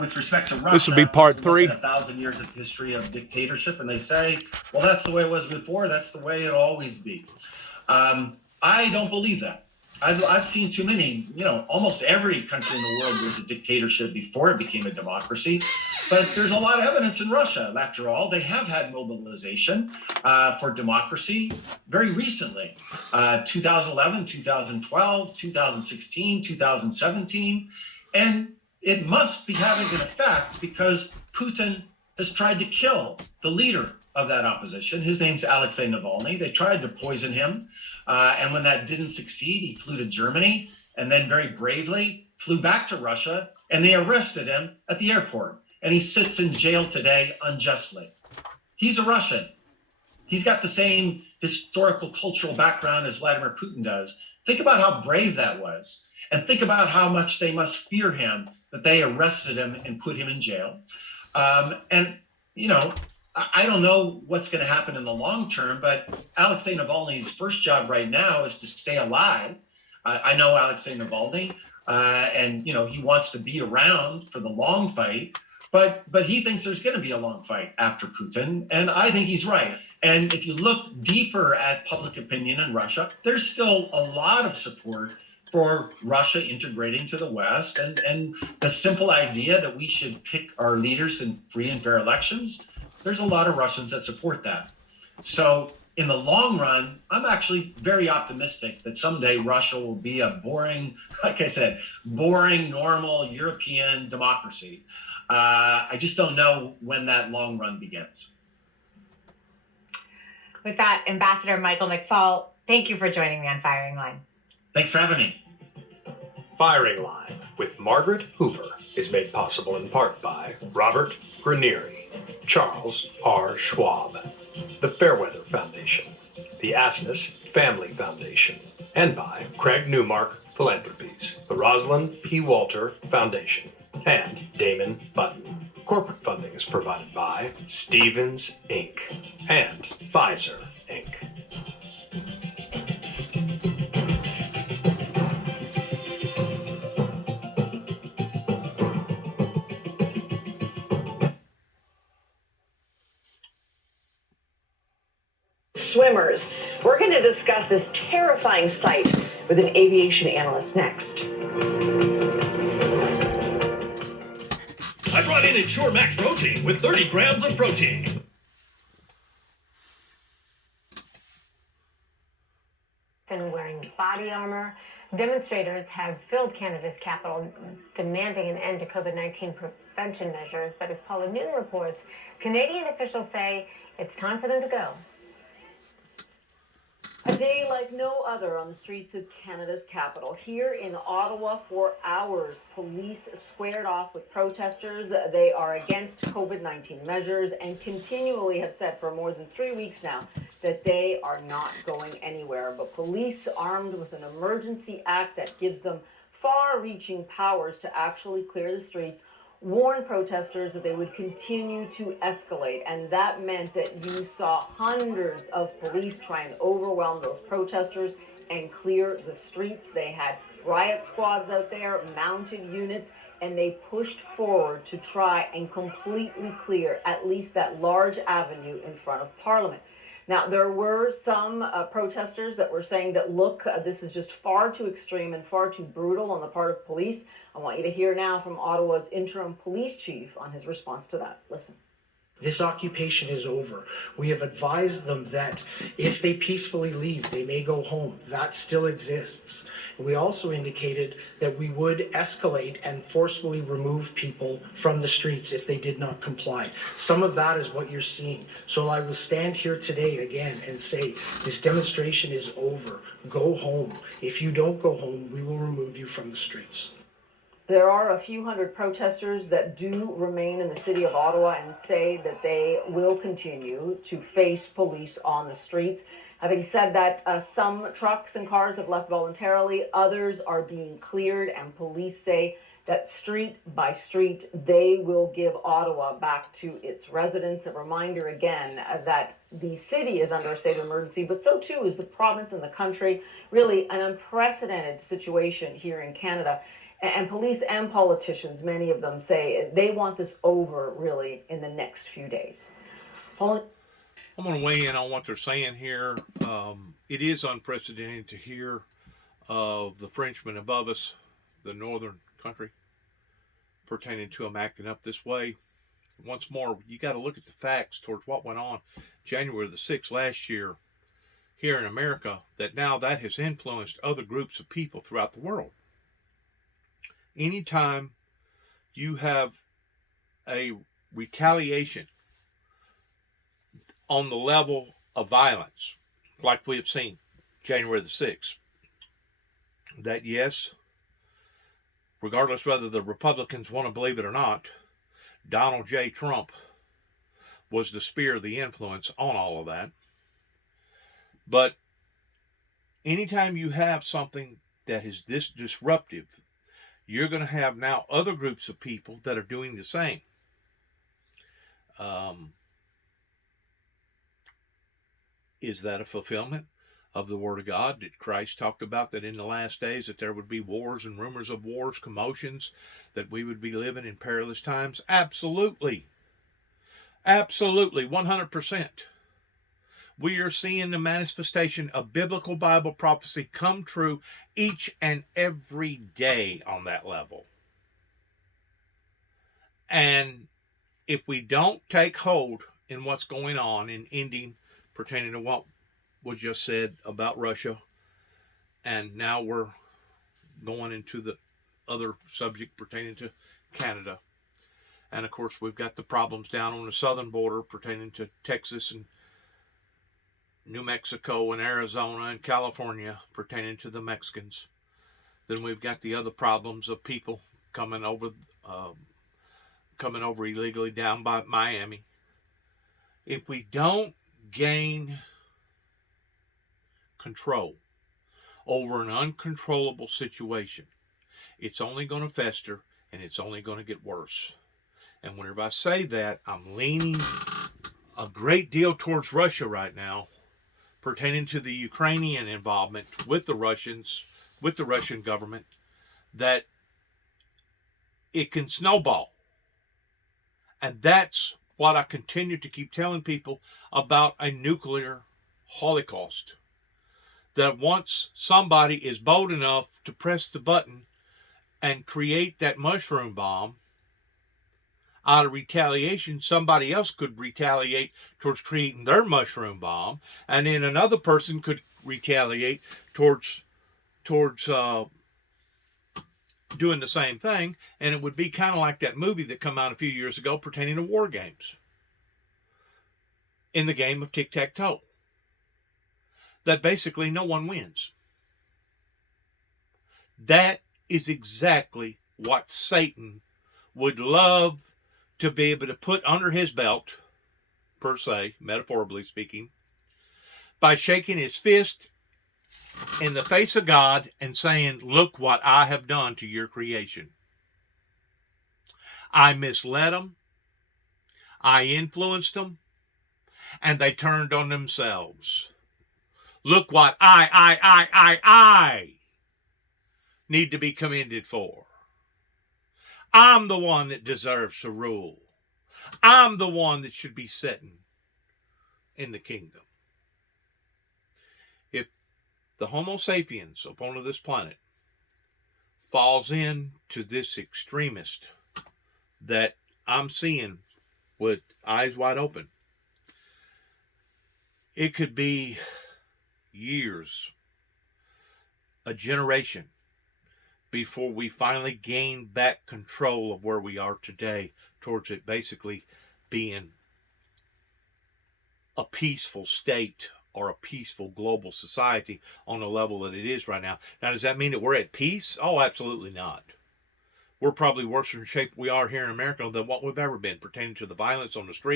with respect to Russia, this will be part they look 3. at 1,000 years of history of dictatorship, and they say, well, that's the way it was before. That's the way it'll always be. I don't believe that. I've seen too many, almost every country in the world was a dictatorship before it became a democracy. But there's a lot of evidence in Russia. After all, they have had mobilization for democracy very recently, 2011, 2012, 2016, 2017. And it must be having an effect because Putin has tried to kill the leader of that opposition. His name's Alexei Navalny. They tried to poison him. And when that didn't succeed, he flew to Germany and then very bravely flew back to Russia, and they arrested him at the airport. And he sits in jail today unjustly. He's a Russian. He's got the same historical cultural background as Vladimir Putin does. Think about how brave that was. And think about how much they must fear him that they arrested him and put him in jail. I don't know what's going to happen in the long term, but Alexei Navalny's first job right now is to stay alive. I know Alexei Navalny, and he wants to be around for the long fight, but he thinks there's going to be a long fight after Putin, and I think he's right. And if you look deeper at public opinion in Russia, there's still a lot of support for Russia integrating to the West, and the simple idea that we should pick our leaders in free and fair elections. There's a lot of Russians that support that. So in the long run, I'm actually very optimistic that someday Russia will be a boring, like I said, boring, normal European democracy. I just don't know when that long run begins. With that, Ambassador Michael McFaul, thank you for joining me on Firing Line. Thanks for having me. Firing Line with Margaret Hoover is made possible in part by Robert Granieri, Charles R. Schwab, the Fairweather Foundation, the Asness Family Foundation, and by Craig Newmark Philanthropies, the Rosalind P. Walter Foundation, and Damon Button. Corporate funding is provided by Stevens, Inc. and Pfizer, Inc. Swimmers. We're going to discuss this terrifying sight with an aviation analyst next. I brought in Ensure Max Protein with 30 grams of protein. And wearing body armor. Demonstrators have filled Canada's capital demanding an end to COVID-19 prevention measures. But as Paula Newton reports, Canadian officials say it's time for them to go. A day like no other on the streets of Canada's capital. Here in Ottawa, for hours, police squared off with protesters. They are against COVID-19 measures and continually have said for more than 3 weeks now that they are not going anywhere. But police, armed with an emergency act that gives them far-reaching powers to actually clear the streets, warned protesters that they would continue to escalate, and that meant that you saw hundreds of police try and overwhelm those protesters and clear the streets. They had riot squads out there, mounted units, and they pushed forward to try and completely clear at least that large avenue in front of Parliament. Now, there were some protesters that were saying that, look, this is just far too extreme and far too brutal on the part of police. I want you to hear now from Ottawa's interim police chief on his response to that. Listen. This occupation is over. We have advised them that if they peacefully leave, they may go home. That still exists. We also indicated that we would escalate and forcefully remove people from the streets if they did not comply. Some of that is what you're seeing. So I will stand here today again and say, this demonstration is over. Go home. If you don't go home, we will remove you from the streets. There are a few hundred protesters that do remain in the city of Ottawa and say that they will continue to face police on the streets. Having said that, some trucks and cars have left voluntarily. Others are being cleared, and police say that street by street, they will give Ottawa back to its residents. A reminder again that the city is under a state of emergency, but so too is the province and the country. Really an unprecedented situation here in Canada. And police and politicians, many of them say they want this over really in the next few days. I'm going to weigh in on what they're saying here. It is unprecedented to hear of the Frenchmen above us, the northern country, pertaining to them acting up this way. Once more, you got to look at the facts towards what went on January the 6th last year here in America, that now that has influenced other groups of people throughout the world. Anytime you have a retaliation on the level of violence, like we have seen January the 6th, that yes, regardless whether the Republicans want to believe it or not, Donald J. Trump was the spear of the influence on all of that. But anytime you have something that is this disruptive, you're going to have now other groups of people that are doing the same. Is that a fulfillment of the Word of God? Did Christ talk about that in the last days that there would be wars and rumors of wars, commotions, that we would be living in perilous times? Absolutely. Absolutely, 100%. We are seeing the manifestation of biblical Bible prophecy come true each and every day on that level. And if we don't take hold in what's going on in ending, pertaining to what was just said about Russia, and now we're going into the other subject pertaining to Canada. And of course, we've got the problems down on the southern border pertaining to Texas and New Mexico and Arizona and California pertaining to the Mexicans. Then we've got the other problems of people coming over illegally down by Miami. If we don't gain control over an uncontrollable situation, it's only going to fester and it's only going to get worse. And whenever I say that, I'm leaning a great deal towards Russia right now, pertaining to the Ukrainian involvement with the Russians, with the Russian government, that it can snowball. And that's what I continue to keep telling people about a nuclear holocaust. That once somebody is bold enough to press the button and create that mushroom bomb, out of retaliation, somebody else could retaliate towards creating their mushroom bomb, and then another person could retaliate towards doing the same thing, and it would be kind of like that movie that came out a few years ago pertaining to war games. In the game of tic-tac-toe, that basically no one wins. That is exactly what Satan would love to be able to put under his belt, per se, metaphorically speaking, by shaking his fist in the face of God and saying, look what I have done to your creation. I misled them, I influenced them, and they turned on themselves. Look what I need to be commended for. I'm the one that deserves to rule. I'm the one that should be sitting in the kingdom. If the Homo sapiens upon this planet falls into this extremist that I'm seeing with eyes wide open, it could be years, a generation, before we finally gain back control of where we are today, towards it basically being a peaceful state or a peaceful global society on the level that it is right now. Now, does that mean that we're at peace? Oh, absolutely not. We're probably worse in shape we are here in America than what we've ever been, pertaining to the violence on the street.